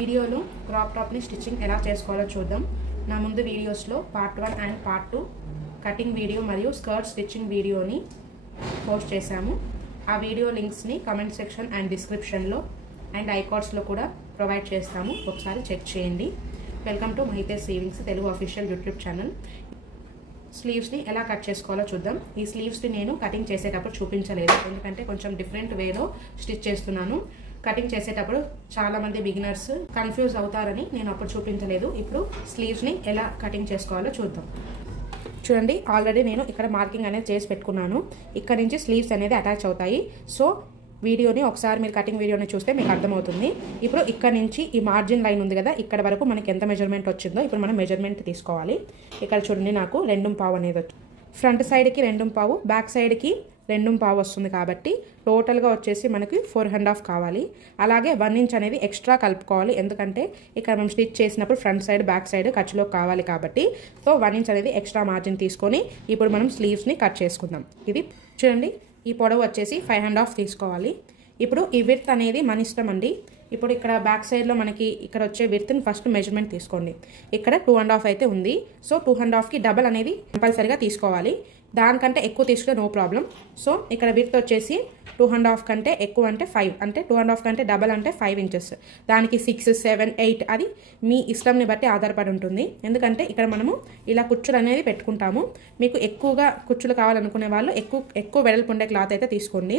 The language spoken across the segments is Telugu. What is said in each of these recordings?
వీడియోలో క్రాప్ టాప్ని స్టిచ్చింగ్ ఎలా చేసుకోవాలో చూద్దాం. నా ముందు వీడియోస్లో part 1 and part 2 cutting video మరియు స్కర్ట్ స్టిచ్చింగ్ వీడియోని పోస్ట్ చేశాము. ఆ వీడియో లింక్స్ని కమెంట్ సెక్షన్ అండ్ డిస్క్రిప్షన్లో అండ్ ఐకార్డ్స్లో కూడా ప్రొవైడ్ చేస్తాము. ఒకసారి చెక్ చేయండి. Welcome to Mahitej sewings Telugu official YouTube channel. స్లీవ్స్ని ఎలా కట్ చేసుకోవాలో చూద్దాం. ఈ స్లీవ్స్ని నేను కటింగ్ చేసేటప్పుడు చూపించలేదు, ఎందుకంటే కొంచెం డిఫరెంట్ వేలో స్టిచ్ చేస్తున్నాను. కటింగ్ చేసేటప్పుడు చాలామంది బిగినర్స్ కన్ఫ్యూజ్ అవుతారని నేను అప్పుడు చూపించలేదు. ఇప్పుడు స్లీవ్స్ని ఎలా కటింగ్ చేసుకోవాలో చూద్దాం. చూడండి, ఆల్రెడీ నేను ఇక్కడ మార్కింగ్ అనేది చేసి పెట్టుకున్నాను. ఇక్కడ నుంచి స్లీవ్స్ అనేది అటాచ్ అవుతాయి. సో వీడియోని ఒకసారి మీరు కటింగ్ వీడియోని చూస్తే మీకు అర్థమవుతుంది. ఇప్పుడు ఇక్కడ నుంచి ఈ మార్జిన్ లైన్ ఉంది కదా, ఇక్కడ వరకు మనకి ఎంత మెజర్మెంట్ వచ్చిందో ఇప్పుడు మనం మెజర్మెంట్ తీసుకోవాలి. ఇక్కడ చూడండి, నాకు 2.5 అనేది వచ్చింది. ఫ్రంట్ సైడ్కి 2.5, బ్యాక్ సైడ్కి 2.5 వస్తుంది. కాబట్టి టోటల్గా వచ్చేసి మనకి 4.5 కావాలి. అలాగే 1 ఇంచ్ అనేది ఎక్స్ట్రా కలుపుకోవాలి, ఎందుకంటే ఇక్కడ మనం స్టిచ్ చేసినప్పుడు ఫ్రంట్ సైడ్ బ్యాక్ సైడ్ ఖర్చులో కావాలి కాబట్టి. సో 1 ఇంచ్ అనేది ఎక్స్ట్రా మార్జిన్ తీసుకొని ఇప్పుడు మనం స్లీవ్స్ని కట్ చేసుకుందాం. ఇది చూడండి, ఈ పొడవు వచ్చేసి 5.5 తీసుకోవాలి. ఇప్పుడు ఈ విడ్త్ అనేది మన ఇష్టం అండి. ఇప్పుడు ఇక్కడ బ్యాక్ సైడ్లో మనకి ఇక్కడ వచ్చే విడ్త్ని ఫస్ట్ మెజర్మెంట్ తీసుకోండి. ఇక్కడ 2.5 అయితే ఉంది. సో 2.5కి డబల్ అనేది కంపల్సరీగా తీసుకోవాలి. దానికంటే ఎక్కువ తీసుకుంటే నో ప్రాబ్లం. సో ఇక్కడ విడ్త్ వచ్చేసి 2.5 కంటే ఎక్కువ అంటే 5, అంటే 2.5 కంటే డబల్ అంటే 5 ఇంచెస్. దానికి 6, 7, 8 అది మీ ఇష్టంని బట్టి ఆధారపడి ఉంటుంది. ఎందుకంటే ఇక్కడ మనము ఇలా కుచ్చులు అనేది పెట్టుకుంటాము. మీకు ఎక్కువగా కుచ్చులు కావాలనుకునే వాళ్ళు ఎక్కువ వెడల్పు ఉండే క్లాత్ అయితే తీసుకోండి.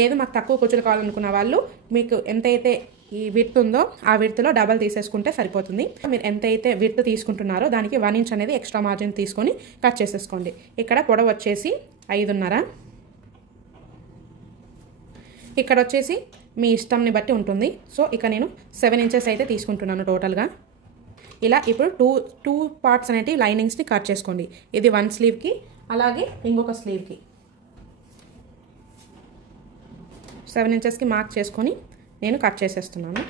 లేదు మాకు తక్కువ కుచ్చులు కావాలనుకున్న వాళ్ళు మీకు ఎంతైతే ఈ విడ్త్ ఉందో ఆ విడ్త్లో డబల్ తీసేసుకుంటే సరిపోతుంది. మీరు ఎంతైతే విడ్త్ తీసుకుంటున్నారో దానికి 1 ఇంచ్ అనేది ఎక్స్ట్రా మార్జిన్ తీసుకొని కట్ చేసేసుకోండి. ఇక్కడ పొడవు వచ్చేసి 5.5. ఇక్కడ వచ్చేసి మీ ఇష్టంని బట్టి ఉంటుంది. సో ఇక నేను 7 ఇంచెస్ అయితే తీసుకుంటున్నాను టోటల్గా. ఇలా ఇప్పుడు టూ పార్ట్స్ అనేవి లైనింగ్స్ని కట్ చేసుకోండి. ఇది 1 స్లీవ్కి, అలాగే ఇంకొక స్లీవ్కి 7 ఇంచెస్కి మార్క్ చేసుకొని నేను కట్ చేసేస్తున్నాను.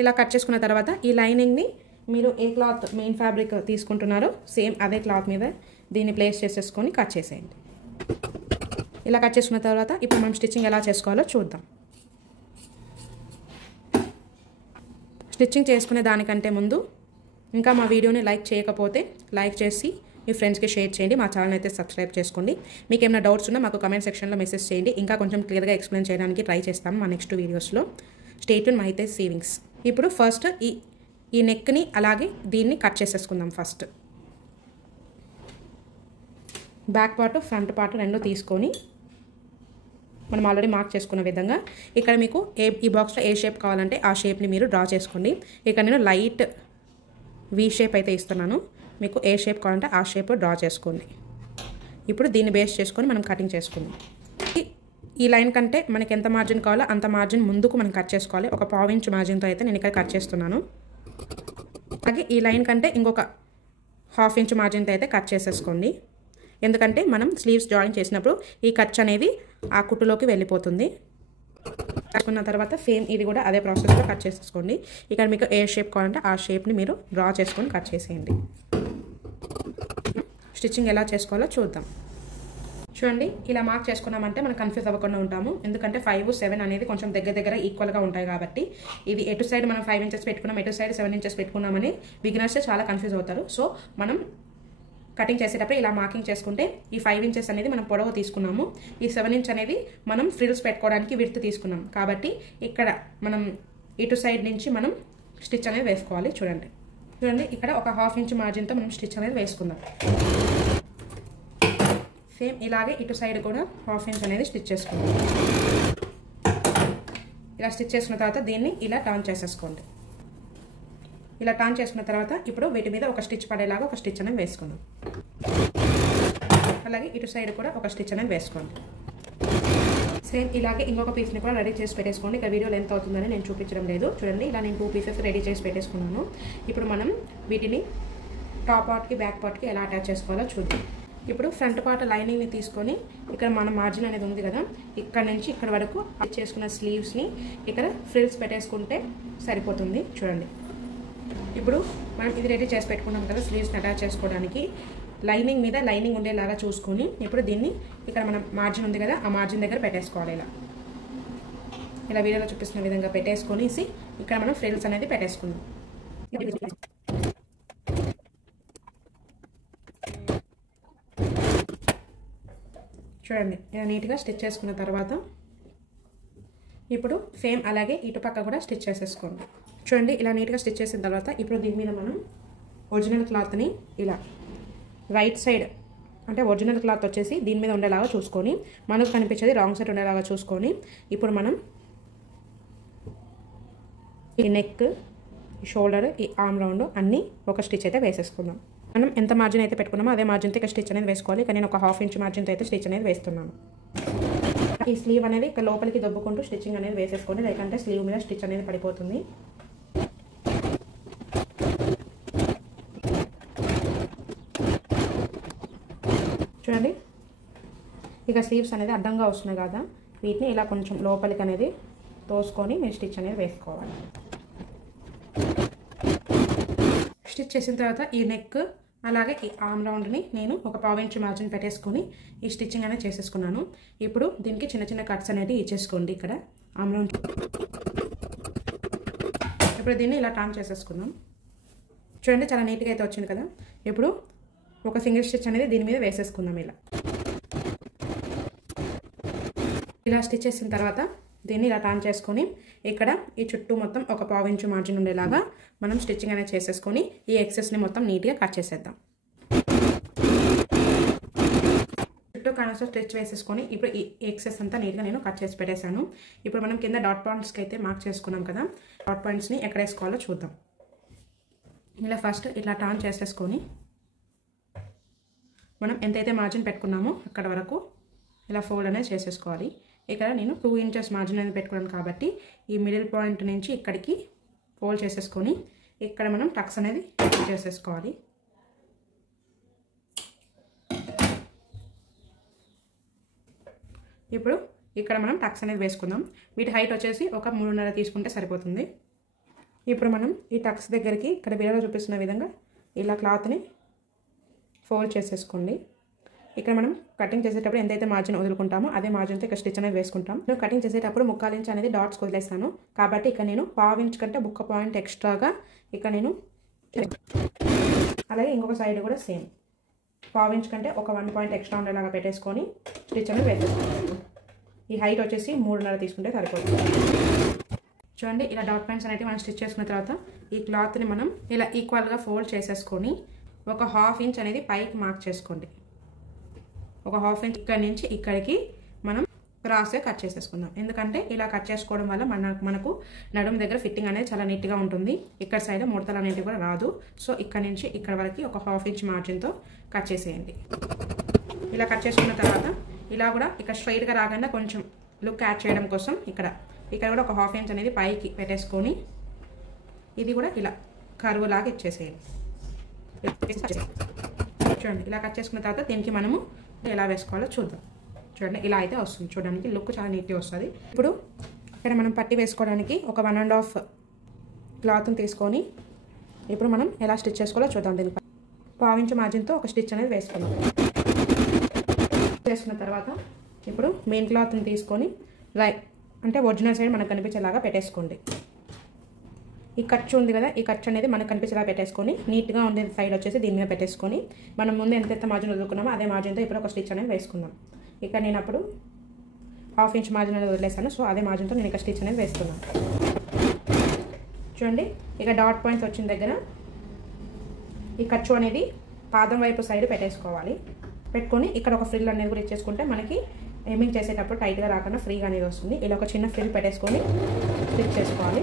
ఇలా కట్ చేసుకున్న తర్వాత ఈ లైనింగ్ని మీరు ఏ క్లాత్ మెయిన్ ఫ్యాబ్రిక్ తీసుకుంటున్నారో సేమ్ అదే క్లాత్ మీద దీన్ని ప్లేస్ చేసేసుకొని కట్ చేసేయండి. ఇలా కట్ చేసుకున్న తర్వాత ఇప్పుడు మనం స్టిచ్చింగ్ ఎలా చేసుకోవాలో చూద్దాం. స్టిచ్చింగ్ చేసుకునే దానికంటే ముందు ఇంకా మా వీడియోని లైక్ చేయకపోతే లైక్ చేసి మీ ఫ్రెండ్స్కి షేర్ చేయండి. మా ఛానల్ అయితే సబ్స్క్రైబ్ చేసుకోండి. మీకు ఏమైనా డౌట్స్ ఉన్నా మాకు కమెంట్ సెక్షన్లో మెసేజ్ చేయండి. ఇంకా కొంచెం క్లియర్గా ఎక్స్ప్లెయిన్ చేయడానికి ట్రై చేస్తాము మా నెక్స్ట్ వీడియోస్లో. Stay tune Mahitej sewings. ఇప్పుడు ఫస్ట్ ఈ నెక్ని అలాగే దీన్ని కట్ చేసేసుకుందాం. First back part front part రెండు తీసుకొని మనం ఆల్రెడీ మార్క్ చేసుకున్న విధంగా ఇక్కడ మీకు ఈ బాక్స్లో ఏ షేప్ కావాలంటే ఆ షేప్ని మీరు డ్రా చేసుకోండి. ఇక్కడ నేను లైట్ వి షేప్ అయితే ఇస్తున్నాను. మీకు ఏ షేప్ కావాలంటే ఆ షేప్ డ్రా చేసుకోండి. ఇప్పుడు దీన్ని బేస్ చేసుకొని మనం కటింగ్ చేసుకుందాం. ఈ లైన్ కంటే మనకి ఎంత మార్జిన్ కావాలో అంత మార్జిన్ ముందుకు మనం కట్ చేసుకోవాలి. ఒక 1/4 ఇంచ్ మార్జిన్తో అయితే నేను ఇక్కడ కట్ చేస్తున్నాను. అలాగే ఈ లైన్ కంటే ఇంకొక 1/2 ఇంచ్ మార్జిన్తో అయితే కట్ చేసేసుకోండి. ఎందుకంటే మనం స్లీవ్స్ జాయిన్ చేసినప్పుడు ఈ ఖర్చు అనేది ఆ కుట్టులోకి వెళ్ళిపోతుంది. కట్టుకున్న తర్వాత సేమ్ ఇది కూడా అదే ప్రాసెస్లో కట్ చేసేసుకోండి. ఇక్కడ మీకు ఏ షేప్ కావాలంటే ఆ షేప్ని మీరు డ్రా చేసుకొని కట్ చేసేయండి. స్టిచ్చింగ్ ఎలా చేసుకోవాలో చూద్దాం. చూడండి, ఇలా మార్క్ చేసుకున్నామంటే మనం కన్ఫ్యూజ్ అవ్వకుండా ఉంటాము. ఎందుకంటే 5, 7 అనేది కొంచెం దగ్గర ఈక్వల్గా ఉంటాయి కాబట్టి ఇది ఎటు సైడ్ మనం 5 ఇంచెస్ పెట్టుకున్నాం, ఎటు సైడ్ 7 ఇంచెస్ పెట్టుకున్నామని బిగినర్స్ చాలా కన్ఫ్యూజ్ అవుతారు. సో మనం కటింగ్ చేసేటప్పుడు ఇలా మార్కింగ్ చేసుకుంటే ఈ 5 ఇంచెస్ అనేది మనం పొడవు తీసుకున్నాము, ఈ 7 ఇంచ్ అనేది మనం ఫ్రిల్స్ పెట్టుకోవడానికి విడ్త్ తీసుకున్నాం. కాబట్టి ఇక్కడ మనం ఇటు సైడ్ నుంచి మనం స్టిచ్ అనేది వేసుకోవాలి. చూడండి ఇక్కడ ఒక 1/2 ఇంచ్ మార్జిన్తో మనం స్టిచ్ అనేది వేసుకుందాం. సేమ్ ఇలాగే ఇటు సైడ్ కూడా 1/2 ఇంచ్ అనేది స్టిచ్ చేసుకుందాం. ఇలా స్టిచ్ చేసుకున్న తర్వాత దీన్ని ఇలా టర్న్ చేసేసుకోండి. ఇలా టర్న్ చేసుకున్న తర్వాత ఇప్పుడు వీటి మీద ఒక స్టిచ్ పడేలాగా ఒక స్టిచ్ అనేది వేసుకుందాం. అలాగే ఇటు సైడ్ కూడా ఒక స్టిచ్ అనేది వేసుకోండి. సేమ్ ఇలాగే ఇంకొక పీస్ని కూడా రెడీ చేసి పెట్టేసుకోండి. ఇక్కడ వీడియోలో ఎంత అవుతుందని నేను చూపించడం లేదు. చూడండి, ఇలా నేను 2 పీసెస్ రెడీ చేసి పెట్టేసుకున్నాను. ఇప్పుడు మనం వీటిని టాప్ పార్ట్కి బ్యాక్ పార్ట్కి ఎలా అటాచ్ చేసుకోవాలో చూద్దాం. ఇప్పుడు ఫ్రంట్ పార్ట్ లైనింగ్ని తీసుకొని ఇక్కడ మన మార్జిన్ అనేది ఉంది కదా, ఇక్కడ నుంచి ఇక్కడ వరకు చేసుకున్న స్లీవ్స్ని ఇక్కడ ఫ్రిల్స్ పెట్టేసుకుంటే సరిపోతుంది. చూడండి, ఇప్పుడు మనం ఇది రెడీ చేసి పెట్టుకున్నాం కదా స్లీవ్స్ని అటాచ్ చేసుకోవడానికి. లైనింగ్ మీద లైనింగ్ ఉండేలాగా చూసుకొని ఇప్పుడు దీన్ని ఇక్కడ మన మార్జిన్ ఉంది కదా ఆ మార్జిన్ దగ్గర పెట్టేసుకోవాలి. ఇలా వీడియోలో చూపిస్తున్న విధంగా పెట్టేసుకొని ఇక్కడ మనం ఫ్రిల్స్ అనేది పెట్టేసుకుందాం. చూడండి ఇలా నీట్గా స్టిచ్ చేసుకున్న తర్వాత ఇప్పుడు సేమ్ అలాగే ఇటుపక్క కూడా స్టిచ్ చేసేసుకోండి. చూడండి ఇలా నీట్గా స్టిచ్ చేసిన తర్వాత ఇప్పుడు దీని మీద మనం ఒరిజినల్ క్లాత్ని ఇలా రైట్ సైడ్ అంటే ఒరిజినల్ క్లాత్ వచ్చేసి దీని మీద ఉండేలాగా చూసుకొని, మనకు కనిపించేది రాంగ్ సైడ్ ఉండేలాగా చూసుకొని, ఇప్పుడు మనం ఈ నెక్, ఈ షోల్డర్, ఈ ఆర్మ్ రౌండ్ అన్నీ ఒక స్టిచ్ అయితే వేసేసుకుందాం. మనం ఎంత మార్జిన్ అయితే పెట్టుకున్నామో అదే మార్జిన్తో ఇక స్టిచ్ అనేది వేసుకోవాలి. ఇక నేను ఒక 1/2 ఇంచ్ మార్జిన్తో అయితే స్టిచ్ అనేది వేస్తున్నాను. ఈ స్లీవ్ అనేది ఇక లోపలికి దొబ్బుకుంటూ స్టిచ్చింగ్ అనేది వేసేసుకోండి, లేకంటే స్లీవ్ మీద స్టిచ్ అనేది పడిపోతుంది. చూడండి ఇక స్లీవ్స్ అనేది అడ్డంగా వస్తున్నాయి కదా, వీటిని ఇలా కొంచెం లోపలికి అనేది తోసుకొని మీరు స్టిచ్ అనేది వేసుకోవాలి. స్టిచ్ చేసిన తర్వాత ఈ నెక్ అలాగే ఈ ఆర్మ్ రౌండ్ని నేను ఒక 1/2 ఇంచ్ మార్జిన్ పెట్టేసుకొని ఈ స్టిచ్చింగ్ అనేది చేసేసుకున్నాను. ఇప్పుడు దీనికి చిన్న చిన్న కట్స్ అనేది ఇచ్చేసుకోండి ఇక్కడ ఆర్మ్ రౌండ్. ఇప్పుడు దీన్ని ఇలా టర్న్ చేసేసుకుందాం. చూడండి చాలా నీట్గా అయితే వచ్చింది కదా. ఇప్పుడు ఒక సింగిల్ స్టిచ్ అనేది దీని మీద వేసేసుకుందాం. ఇలా స్టిచ్ చేసిన తర్వాత దీన్ని ఇలా టర్న్ చేసుకొని ఇక్కడ ఈ చుట్టూ మొత్తం ఒక 1/2 ఇంచ్ మార్జిన్ ఉండేలాగా మనం స్టిచ్చింగ్ అనేది చేసేసుకొని ఈ ఎక్సెస్ని మొత్తం నీట్గా కట్ చేసేద్దాం. చుట్టూ కనస స్టిచ్ వేసేసుకొని ఇప్పుడు ఈ ఎక్సెస్ అంతా నీట్గా నేను కట్ చేసి పెట్టేశాను. ఇప్పుడు మనం కింద డాట్ పాయింట్స్కి అయితే మార్క్ చేసుకున్నాం కదా, డాట్ పాయింట్స్ని ఎక్కడ వేసుకోవాలో చూద్దాం. ఇలా ఫస్ట్ ఇట్లా టర్న్ చేసేసుకొని మనం ఎంతైతే మార్జిన్ పెట్టుకున్నామో అక్కడ వరకు ఇలా ఫోల్డ్ అనేది చేసేసుకోవాలి. ఇక్కడ నేను 2 ఇంచెస్ మార్జిన్ అనేది పెట్టుకున్నాను కాబట్టి ఈ మిడిల్ పాయింట్ నుంచి ఇక్కడికి ఫోల్డ్ చేసేసుకొని ఇక్కడ మనం టక్స్ అనేది చేసేసుకోవాలి. ఇప్పుడు ఇక్కడ మనం టక్స్ అనేది వేసుకుందాం. వీటి హైట్ వచ్చేసి ఒక 3.5 తీసుకుంటే సరిపోతుంది. ఇప్పుడు మనం ఈ టక్స్ దగ్గరికి ఇక్కడ వీడియోలో చూపిస్తున్న విధంగా ఇలా క్లాత్ని ఫోల్డ్ చేసేసుకోండి. ఇక్కడ మనం కటింగ్ చేసేటప్పుడు ఎంతైతే మార్జిన్ వదులుకుంటామో అదే మార్జిన్తో ఇక్కడ స్టిచ్ అనేది వేసుకుంటాం. నేను కటింగ్ చేసేటప్పుడు 1/4 ఇంచ్ అనేది డాట్స్ వదిలేస్తాను కాబట్టి ఇక్కడ నేను 1/2 ఇంచ్ కంటే 1 పాయింట్ ఎక్స్ట్రాగా ఇక్కడ నేను, అలాగే ఇంకొక సైడ్ కూడా సేమ్ 1/2 ఇంచ్ కంటే ఒక 1 పాయింట్ ఎక్స్ట్రా ఉండేలాగా పెట్టేసుకొని స్టిచ్ అనేది వేసేసుకుంటాను. ఈ హైట్ వచ్చేసి 3.5 తీసుకుంటే సరిపోతుంది. చూడండి ఇలా డాట్ పాయింట్స్ అనేవి మనం స్టిచ్ చేసుకున్న తర్వాత ఈ క్లాత్ని మనం ఇలా ఈక్వల్గా ఫోల్డ్ చేసేసుకొని ఒక 1/2 ఇంచ్ అనేది పైకి మార్క్ చేసుకోండి. ఒక 1/2 ఇంచ్ ఇక్కడ నుంచి ఇక్కడికి మనం క్రాస్గా కట్ చేసేసుకుందాం. ఎందుకంటే ఇలా కట్ చేసుకోవడం వల్ల మనకు నడుము దగ్గర ఫిట్టింగ్ అనేది చాలా నీట్గా ఉంటుంది. ఇక్కడ సైడ్ ముడతలు అనేవి కూడా రాదు. సో ఇక్కడ నుంచి ఇక్కడ వరకు ఒక 1/2 ఇంచ్ మార్జిన్తో కట్ చేసేయండి. ఇలా కట్ చేసుకున్న తర్వాత ఇలా కూడా ఇక్కడ స్ట్రైట్గా రాకుండా కొంచెం లుక్ యాడ్ చేయడం కోసం ఇక్కడ కూడా ఒక 1/2 ఇంచ్ అనేది పైకి పెట్టేసుకొని ఇది కూడా ఇలా కర్వ్ లాగా ఇచ్చేసేయండి. చూడండి ఇలా కట్ చేసుకున్న తర్వాత దీనికి మనము ఎలా వేసుకోవాలో చూద్దాం. చూడండి ఇలా అయితే వస్తుంది, చూడడానికి లుక్ చాలా నీట్గా వస్తుంది. ఇప్పుడు ఇక్కడ మనం పట్టి వేసుకోవడానికి ఒక 1.5 క్లాత్ని తీసుకొని ఇప్పుడు మనం ఎలా స్టిచ్ చేసుకోవాలో చూద్దాం. దీనికి 1/2 ఇంచ్ మార్జిన్తో ఒక స్టిచ్ అనేది వేసుకున్నాం. వేసుకున్న తర్వాత ఇప్పుడు మెయిన్ క్లాత్ని తీసుకొని రైట్ అంటే ఒరిజినల్ సైడ్ మనకు కనిపించేలాగా పెట్టేసుకోండి. ఈ ఖర్చు ఉంది కదా, ఈ ఖర్చు అనేది మనకు కనిపించేలా పెట్టేసుకొని నీట్గా ఉండే సైడ్ వచ్చేసి దీని మీద పెట్టేసుకొని మనం ముందు ఎంతైతే మార్జిన్ వదులుకున్నామో అదే మార్జిన్తో ఇప్పుడు ఒక స్టిచ్ అనేది వేసుకుందాం. ఇక్కడ నేను అప్పుడు 1/2 ఇంచ్ మార్జిన్ అనేది వదిలేసాను, సో అదే మార్జిన్తో నేను ఇక్కడ స్టిచ్ అనేది వేస్తున్నాను. చూడండి ఇక డాట్ పాయింట్స్ వచ్చిన దగ్గర ఈ ఖర్చు అనేది పాదం వైపు సైడ్ పెట్టేసుకోవాలి. పెట్టుకొని ఇక్కడ ఒక ఫ్రిల్ అనేది కూడా ఇచ్చేసుకుంటే మనకి హెమ్మింగ్ చేసేటప్పుడు టైట్గా రాకుండా ఫ్రీగా అనేది వస్తుంది. ఇలా ఒక చిన్న ఫ్రిల్ పెట్టేసుకొని స్టిచ్ చేసుకోవాలి.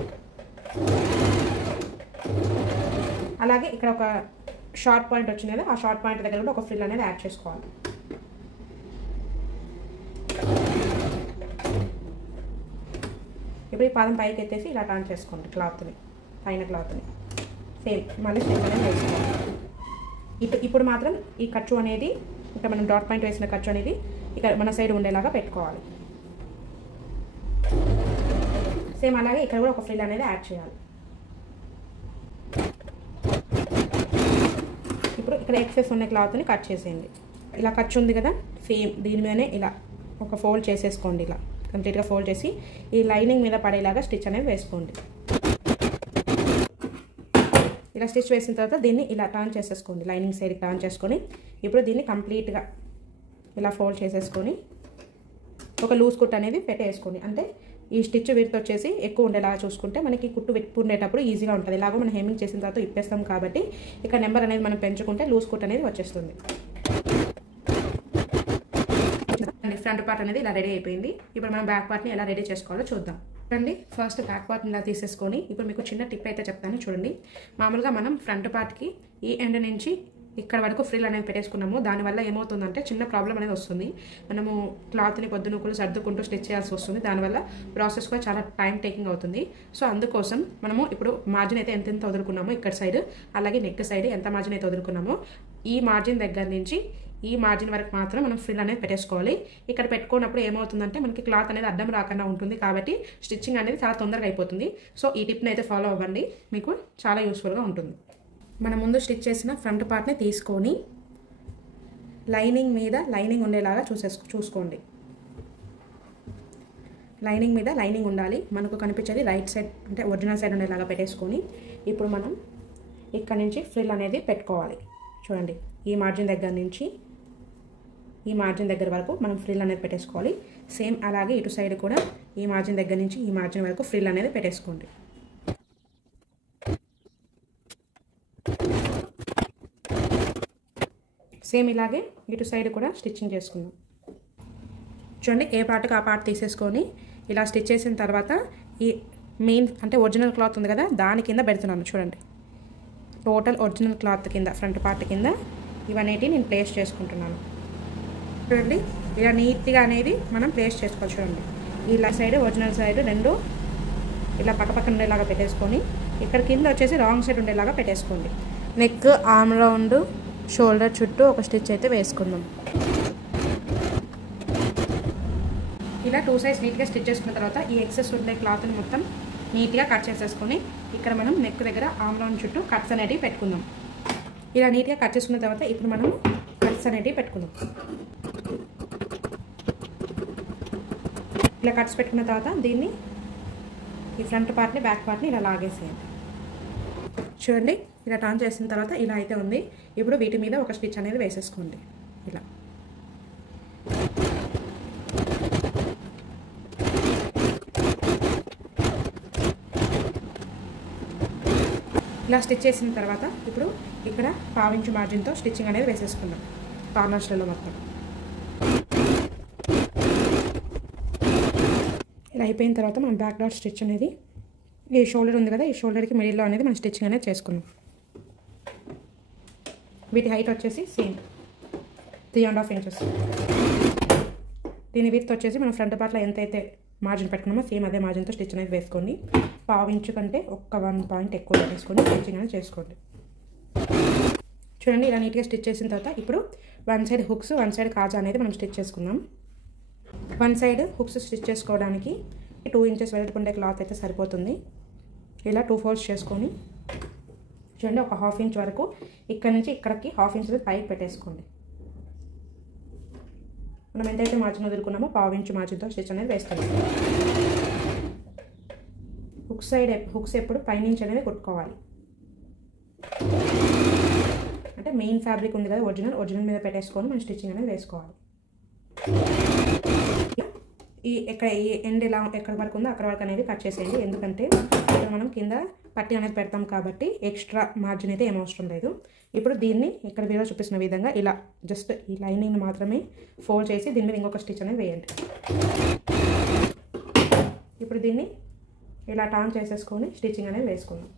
అలాగే ఇక్కడ ఒక షార్ట్ పాయింట్ వచ్చింది కదా, ఆ షార్ట్ పాయింట్ దగ్గర కూడా ఒక ఫ్రిల్ అనేది యాడ్ చేసుకోవాలి. ఇప్పుడు ఈ పాదం పైకి ఎత్తేసి ఇలా టర్న్ చేసుకోండి క్లాత్ని, పైన క్లాత్ని సేమ్ మళ్ళీ స్టిచ్ అనేది వేసుకోవాలి. ఇప్పుడు మాత్రం ఈ ఖర్చు అనేది ఇక్కడ మనం డాట్ పాయింట్ వేసిన ఖర్చు అనేది ఇక్కడ మన సైడ్ ఉండేలాగా పెట్టుకోవాలి. సేమ్ అలాగే ఇక్కడ కూడా ఒక ఫ్రిల్ అనేది యాడ్ చేయాలి. ఇప్పుడు ఇక్కడ ఎక్సెస్ ఉన్న క్లాత్ని కట్ చేసేయండి. ఇలా ఖర్చు ఉంది కదా, సేమ్ దీని మీదనే ఇలా ఒక ఫోల్డ్ చేసేసుకోండి. ఇలా కంప్లీట్గా ఫోల్డ్ చేసి ఈ లైనింగ్ మీద పడేలాగా స్టిచ్ అనేది వేసుకోండి. ఇలా స్టిచ్ వేసిన తర్వాత దీన్ని ఇలా టర్న్ చేసేసుకోండి, లైనింగ్ సైడ్ టర్న్ చేసుకొని ఇప్పుడు దీన్ని కంప్లీట్గా ఇలా ఫోల్డ్ చేసేసుకొని ఒక లూజ్ కుట్ అనేది పెట్టేసుకోండి. అంటే ఈ స్టిచ్ విడ్త్ వచ్చేసి ఎక్కువ ఉండేలాగా చూసుకుంటే మనకి కుట్టు విప్పుకునేటప్పుడు ఈజీగా ఉంటుంది. ఇలాగో మనం హెమ్మింగ్ చేసిన తర్వాత ఇప్పేస్తాం కాబట్టి ఇక్కడ నెంబర్ అనేది మనం పెంచుకుంటే లూజ్ కుట్ అనేది వచ్చేస్తుంది. ఫ్రంట్ పార్ట్ అనేది ఇలా రెడీ అయిపోయింది. ఇప్పుడు మనం బ్యాక్ పార్ట్ని ఎలా రెడీ చేసుకోవాలో చూద్దాం. చూడండి, ఫస్ట్ బ్యాక్ పార్ట్ని ఇలా తీసేసుకొని ఇప్పుడు మీకు చిన్న టిప్ అయితే చెప్తాను చూడండి. మామూలుగా మనం ఫ్రంట్ పార్ట్కి ఈ ఎండ్ నుంచి ఇక్కడ వరకు ఫ్రిల్ అనేది పెట్టేసుకున్నాము. దానివల్ల ఏమవుతుందంటే చిన్న ప్రాబ్లం అనేది వస్తుంది. మనము క్లాత్ని పొద్దునూకులు సర్దుకుంటూ స్టిచ్ చేయాల్సి వస్తుంది. దానివల్ల ప్రాసెస్ కూడా చాలా టైం టేకింగ్ అవుతుంది. సో అందుకోసం మనము ఇప్పుడు మార్జిన్ అయితే ఎంత వదులుకున్నామో ఇక్కడ సైడ్, అలాగే నెక్ సైడ్ ఎంత మార్జిన్ అయితే వదులుకున్నామో ఈ మార్జిన్ దగ్గర నుంచి ఈ మార్జిన్ వరకు మాత్రం మనం ఫ్రిల్ అనేది పెట్టేసుకోవాలి. ఇక్కడ పెట్టుకున్నప్పుడు ఏమవుతుందంటే మనకి క్లాత్ అనేది అడ్డం రాకుండా ఉంటుంది. కాబట్టి స్టిచ్చింగ్ అనేది చాలా తొందరగా అయిపోతుంది. సో ఈ టిప్ని అయితే ఫాలో అవ్వండి, మీకు చాలా యూస్ఫుల్గా ఉంటుంది. మనం ముందు స్టిచ్ చేసిన ఫ్రంట్ పార్ట్ని తీసుకొని లైనింగ్ మీద లైనింగ్ ఉండేలాగా చూసుకోండి. లైనింగ్ మీద లైనింగ్ ఉండాలి, మనకు కనిపించేది రైట్ సైడ్ అంటే ఒరిజినల్ సైడ్ ఉండేలాగా పెట్టేసుకొని ఇప్పుడు మనం ఇక్కడ నుంచి ఫ్రిల్ అనేది పెట్టుకోవాలి. చూడండి, ఈ మార్జిన్ దగ్గర నుంచి ఈ మార్జిన్ దగ్గర వరకు మనం ఫ్రిల్ అనేది పెట్టేసుకోవాలి. సేమ్ అలాగే ఇటు సైడ్ కూడా ఈ మార్జిన్ దగ్గర నుంచి ఈ మార్జిన్ వరకు ఫ్రిల్ అనేది పెట్టేసుకోండి. సేమ్ ఇలాగే ఇటు సైడ్ కూడా స్టిచ్చింగ్ చేసుకుందాం. చూడండి, ఏ పార్ట్కి ఆ పార్ట్ తీసేసుకొని ఇలా స్టిచ్ చేసిన తర్వాత ఈ మెయిన్ అంటే ఒరిజినల్ క్లాత్ ఉంది కదా దాని కింద పెడుతున్నాను. చూడండి, టోటల్ ఒరిజినల్ క్లాత్ కింద ఫ్రంట్ పార్ట్ కింద ఇవన్నీ నేను ప్లేస్ చేసుకుంటున్నాను. చూడండి, ఇలా నీట్గా అనేది మనం ప్లేస్ చేసుకోవాలి. చూడండి, ఇలా సైడ్ ఒరిజినల్ సైడ్ రెండు ఇలా పక్కపక్కన ఉండేలాగా పెట్టేసుకొని ఇక్కడ కింద వచ్చేసి రాంగ్ సైడ్ ఉండేలాగా పెట్టేసుకోండి. నెక్, ఆర్మ్ రౌండ్, షోల్డర్ చుట్టూ ఒక స్టిచ్ అయితే వేసుకుందాం. ఇలా 2 సైడ్స్ నీట్గా స్టిచ్ చేసుకున్న తర్వాత ఈ ఎక్సెస్ ఉండే క్లాత్ని మొత్తం నీట్గా కట్ చేసేసుకొని ఇక్కడ మనం నెక్ దగ్గర ఆర్మ్ రౌండ్ చుట్టూ కట్స్ అనేటివి పెట్టుకుందాం. ఇలా నీట్గా కట్ చేసుకున్న తర్వాత ఇప్పుడు మనం కట్స్ అనేటివి పెట్టుకుందాం. ఇలా కట్స్ పెట్టుకున్న తర్వాత దీన్ని ఈ ఫ్రంట్ పార్ట్ని బ్యాక్ పార్ట్ని ఇలా లాగేసేయండి. చూడండి, ఇలా టర్న్ చేసిన తర్వాత ఇలా అయితే ఉంది. ఇప్పుడు వీటి మీద ఒక స్టిచ్ అనేది వేసేసుకోండి. ఇలా ఇలా స్టిచ్ చేసిన తర్వాత ఇప్పుడు ఇక్కడ 1/2 ఇంచు మార్జిన్తో స్టిచ్చింగ్ అనేది వేసేసుకుందాం కార్నర్స్లలో మొత్తం. ఇలా అయిపోయిన తర్వాత మనం బ్యాక్ డాట్ స్టిచ్ అనేది ఈ షోల్డర్ ఉంది కదా ఈ షోల్డర్కి మిడిల్లో అనేది మనం స్టిచ్చింగ్ అనేది చేసుకుందాం. వీటి హైట్ వచ్చేసి సేమ్ 3.5 ఇంచెస్. దీని విడ్త్ వచ్చేసి మనం ఫ్రంట్ పార్ట్లో ఎంతైతే మార్జిన్ పెట్టుకున్నామో సేమ్ అదే మార్జిన్తో స్టిచ్ అనేది వేసుకోండి. 1/2 ఇంచు కంటే ఒక 1 పాయింట్ ఎక్కువ వేసుకొని స్టిచ్చింగ్ అనేది చేసుకోండి. చూడండి, ఇలా నీట్గా స్టిచ్ చేసిన తర్వాత ఇప్పుడు 1 సైడ్ హుక్స్ 1 సైడ్ కాజా అనేది మనం స్టిచ్ చేసుకుందాం. 1 సైడ్ హుక్స్ స్టిచ్ చేసుకోవడానికి 2 ఇంచెస్ వెడల్పు ఉండే క్లాత్ అయితే సరిపోతుంది. ఇలా 2 ఫోల్డ్స్ చేసుకొని చూడండి, ఒక 1/2 ఇంచ్ వరకు ఇక్కడ నుంచి ఇక్కడికి 1/2 ఇంచ్ పైకి పెట్టేసుకోండి. మనం ఎంతైతే మార్జిన్ వదులుకున్నామో 1/2 ఇంచు మార్జిన్తో స్టిచ్ అనేది వేస్తాం. హుక్స్ ఎప్పుడు పైనుంచి అనేది కొట్టుకోవాలి. అంటే మెయిన్ ఫ్యాబ్రిక్ ఉంది కదా ఒరిజినల్ మీద పెట్టేసుకొని మనం స్టిచ్చింగ్ అనేది వేసుకోవాలి. ఈ ఎండ్ ఎలా ఎక్కడి వరకు ఉందో అక్కడ వరకు అనేది కట్ చేసేయండి. ఎందుకంటే ఇక్కడ మనం కింద పట్టి అనేది పెడతాం కాబట్టి ఎక్స్ట్రా మార్జిన్ అయితే ఏం అవసరం లేదు. ఇప్పుడు దీన్ని ఇక్కడ వీడియో చూపిస్తున్న విధంగా ఇలా జస్ట్ ఈ లైనింగ్ని మాత్రమే ఫోల్డ్ చేసి దీని మీద ఇంకొక స్టిచ్ అనేది వేయండి. ఇప్పుడు దీన్ని ఇలా టర్న్ చేసేసుకొని స్టిచ్చింగ్ అనేది వేసుకుందాం.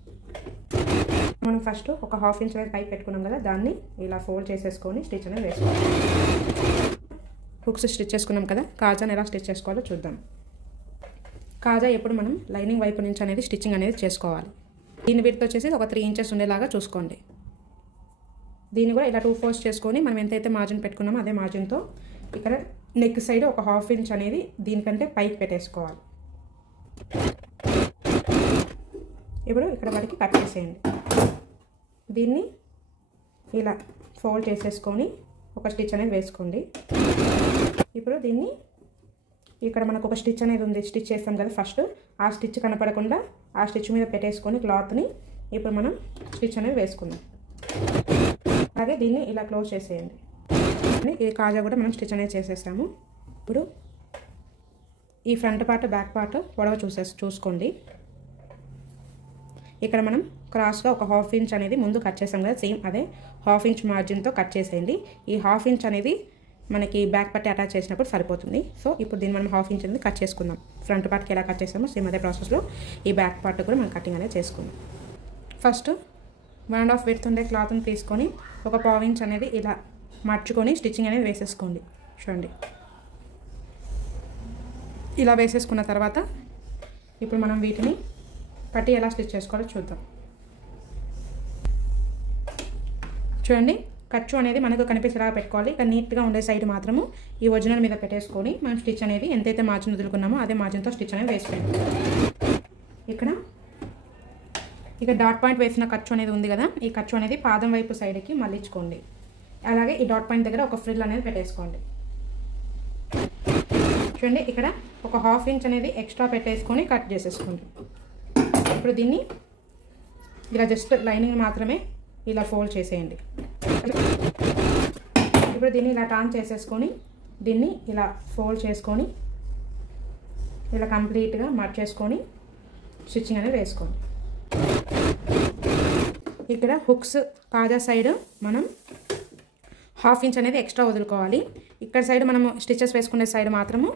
మనం ఫస్ట్ ఒక 1/2 ఇంచ్ అనేది పైకి పెట్టుకున్నాం కదా దాన్ని ఇలా ఫోల్డ్ చేసేసుకొని స్టిచ్ అనేది వేసుకోవాలి. హుక్స్ స్టిచ్ చేసుకున్నాం కదా, కాజాని ఎలా స్టిచ్ చేసుకోవాలో చూద్దాం. కాజా ఎప్పుడు మనం లైనింగ్ వైపు నుంచి అనేది స్టిచ్చింగ్ అనేది చేసుకోవాలి. దీని విడ్త్ వచ్చేసి ఒక 3 ఇంచెస్ ఉండేలాగా చూసుకోండి. దీన్ని కూడా ఇలా 2 ఫోల్డ్స్ చేసుకొని మనం ఎంతైతే మార్జిన్ పెట్టుకున్నామో అదే మార్జిన్తో ఇక్కడ నెక్ సైడ్ ఒక 1/2 ఇంచ్ అనేది దీనికంటే పైకి పెట్టేసుకోవాలి. ఇప్పుడు ఇక్కడ వరకు కట్ చేసేయండి. దీన్ని ఇలా ఫోల్డ్ చేసేసుకొని ఒక స్టిచ్ అనేది వేసుకోండి. ఇప్పుడు దీన్ని ఇక్కడ మనకు ఒక స్టిచ్ అనేది ఉంది, స్టిచ్ చేస్తాం కదా ఫస్ట్ ఆ స్టిచ్ కనపడకుండా ఆ స్టిచ్ మీద పెట్టేసుకొని క్లాత్ని ఇప్పుడు మనం స్టిచ్ అనేది వేసుకుందాం. అలాగే దీన్ని ఇలా క్లోజ్ చేసేయండి. ఈ కాజా కూడా మనం స్టిచ్ అనేది చేసేసాము. ఇప్పుడు ఈ ఫ్రంట్ పార్ట్ బ్యాక్ పార్ట్ పొడవు చూసుకోండి. ఇక్కడ మనం క్రాస్గా ఒక 1/2 ఇంచ్ అనేది ముందు కట్ చేసాం కదా, సేమ్ అదే 1/2 ఇంచ్ మార్జిన్తో కట్ చేసేయండి. ఈ 1/2 ఇంచ్ అనేది మనకి బ్యాక్ పార్ట్ అటాచ్ చేసినప్పుడు సరిపోతుంది. సో ఇప్పుడు దీన్ని మనం 1/2 ఇంచ్ అనేది కట్ చేసుకుందాం. ఫ్రంట్ పార్ట్కి ఎలా కట్ చేసామో సేమ్ అదే ప్రాసెస్లో ఈ బ్యాక్ పార్ట్ కూడా మనం కటింగ్ అనేది చేసుకుందాం. ఫస్ట్ 1.5 విడ్త్ ఉండే క్లాత్ని తీసుకొని ఒక 1/2 ఇంచ్ అనేది ఇలా మర్చుకొని స్టిచ్చింగ్ అనేది వేసేసుకోండి. చూడండి, ఇలా వేసేసుకున్న తర్వాత ఇప్పుడు మనం వీటిని పట్టి ఎలా స్టిచ్ చేసుకోవాలో చూద్దాం. చూడండి, ఖర్చు అనేది మనకు కనిపించేలా పెట్టుకోవాలి. ఇక్కడ నీట్గా ఉండే సైడ్ మాత్రము ఈ ఒరిజినల్ మీద పెట్టేసుకొని మనం స్టిచ్ అనేది ఎంతైతే మార్జిన్ వదులుకున్నామో అదే మార్జిన్తో స్టిచ్ అనేది వేసుకోండి. ఇక్కడ డాట్ పాయింట్ వేసిన ఖర్చు అనేది ఉంది కదా, ఈ ఖర్చు అనేది పాదం వైపు సైడ్కి మళ్ళించుకోండి. అలాగే ఈ డాట్ పాయింట్ దగ్గర ఒక ఫ్రిల్ అనేది పెట్టేసుకోండి. చూడండి, ఇక్కడ ఒక 1/2 ఇంచ్ అనేది ఎక్స్ట్రా పెట్టేసుకొని కట్ చేసేసుకోండి. ఇప్పుడు దీన్ని ఇలా జస్ట్ లైనింగ్ మాత్రమే ఇలా ఫోల్డ్ చేసేయండి. ఇప్పుడు దీన్ని ఇలా టర్న్ చేసేసుకొని దీన్ని ఇలా ఫోల్డ్ చేసుకొని ఇలా కంప్లీట్గా మర్చ్ చేసుకొని స్టిచ్చింగ్ అనేది వేసుకోండి. ఇక్కడ హుక్స్ కాజా సైడ్ మనం 1/2 ఇంచ్ అనేది ఎక్స్ట్రా వదులుకోవాలి. ఇక్కడ సైడ్ మనము స్టిచెస్ వేసుకునే సైడ్ మాత్రము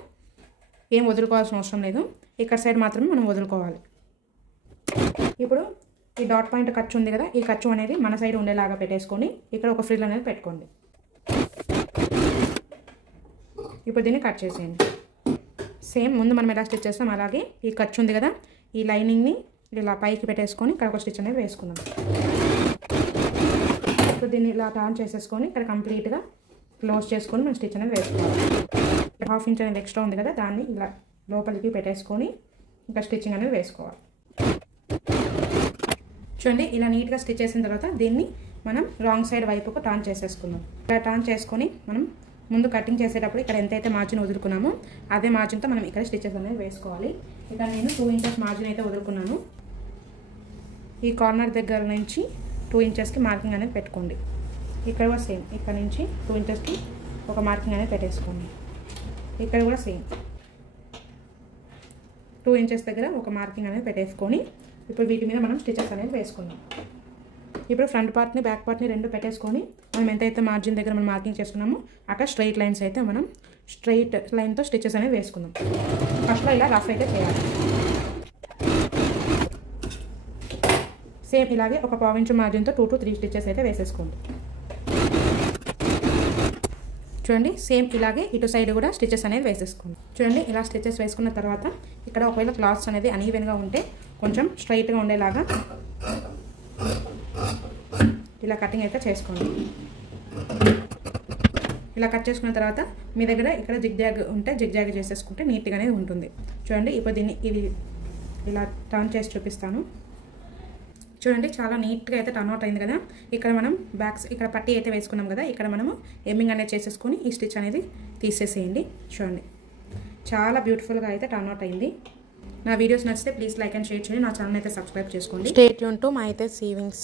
ఏం వదులుకోవాల్సిన అవసరం లేదు, ఇక్కడ సైడ్ మాత్రమే మనం వదులుకోవాలి. ఇప్పుడు ఈ డాట్ పాయింట్ ఖర్చు ఉంది కదా, ఈ ఖర్చు అనేది మన సైడ్ ఉండేలాగా పెట్టేసుకొని ఇక్కడ ఒక ఫ్రిల్ అనేది పెట్టుకోండి. ఇప్పుడు దీన్ని కట్ చేసేయండి. సేమ్ ముందు మనం ఎలా స్టిచ్ చేస్తాం అలాగే ఈ ఖర్చు ఉంది కదా, ఈ లైనింగ్ని ఇలా పైకి పెట్టేసుకొని ఇక్కడ ఒక స్టిచ్ అనేది వేసుకుందాం. ఇప్పుడు దీన్ని ఇలా టర్న్ చేసేసుకొని ఇక్కడ కంప్లీట్గా క్లోజ్ చేసుకొని మనం స్టిచ్ అనేది వేసుకోవాలి. 1/2 ఇంచ్ అనేది ఎక్స్ట్రా ఉంది కదా, దాన్ని ఇలా లోపలికి పెట్టేసుకొని ఇంకా స్టిచ్చింగ్ అనేది వేసుకోవాలి. చూడండి, ఇలా నీట్గా స్టిచ్ చేసిన తర్వాత దీన్ని మనం రాంగ్ సైడ్ వైపుకు టర్న్ చేసేసుకుందాం. ఇలా టర్న్ చేసుకొని మనం ముందు కటింగ్ చేసేటప్పుడు ఇక్కడ ఎంతైతే మార్జిన్ వదులుకున్నామో అదే మార్జిన్తో మనం ఇక్కడ స్టిచెస్ అనేది వేసుకోవాలి. ఇక్కడ నేను 2 ఇంచెస్ మార్జిన్ అయితే వదులుకున్నాను. ఈ కార్నర్ దగ్గర నుంచి 2 ఇంచెస్కి మార్కింగ్ అనేది పెట్టుకోండి. ఇక్కడ కూడా సేమ్ ఇక్కడ నుంచి 2 ఇంచెస్కి ఒక మార్కింగ్ అనేది పెట్టేసుకోండి. ఇక్కడ కూడా సేమ్ 2 ఇంచెస్ దగ్గర ఒక మార్కింగ్ అనేది పెట్టేసుకొని ఇప్పుడు వీటి మీద మనం స్టిచెస్ అనేది వేసుకుందాం. ఇప్పుడు ఫ్రంట్ పార్ట్ని బ్యాక్ పార్ట్ని రెండు పెట్టేసుకొని మనం ఎంతైతే మార్జిన్ దగ్గర మనం మార్కింగ్ చేసుకున్నామో అక్కడ స్ట్రైట్ లైన్స్ అయితే మనం స్ట్రైట్ లైన్తో స్టిచెస్ అనేది వేసుకుందాం. ఫస్ట్లో ఇలా రఫ్ అయితే చేయాలి. సేమ్ ఇలాగే ఒక 1/2 ఇంచ్ మార్జిన్తో 2 to 3 స్టిచెస్ అయితే వేసేసుకోండి. చూడండి, సేమ్ ఇలాగే ఇటు సైడ్ కూడా స్టిచెస్ అనేది వేసేసుకోండి. చూడండి, ఇలా స్టిచెస్ వేసుకున్న తర్వాత ఇక్కడ ఒకవేళ క్లాత్స్ అనేది అన్ఈవెన్గా ఉంటే కొంచెం స్ట్రైట్గా ఉండేలాగా ఇలా కటింగ్ అయితే చేసుకోండి. ఇలా కట్ చేసుకున్న తర్వాత మీ దగ్గర ఇక్కడ జిగ్జాగ్ ఉంటే జిగ్జాగ్ చేసేసుకుంటే నీట్గానే ఉంటుంది. చూడండి, ఇప్పుడు దీన్ని ఇది ఇలా టర్న్ చేసి చూపిస్తాను. చూడండి, చాలా నీట్గా అయితే టర్న్ అవుట్ అయింది కదా. ఇక్కడ మనం ఇక్కడ పట్టీ అయితే వేసుకున్నాం కదా, ఇక్కడ మనము ఎమ్మింగ్ అనేది చేసేసుకొని ఈ స్టిచ్ అనేది తీసేసేయండి. చూడండి, చాలా బ్యూటిఫుల్గా అయితే టర్న్ అవుట్ అయింది. నా వీడియోస్ నచ్చితే ప్లీజ్ లైక్ అండ్ షేర్ చేయండి. నా ఛానల్ అయితే సబ్స్క్రైబ్ చేసుకోండి. స్టే ట్యూన్ టు మై అయితే సేవింగ్స్.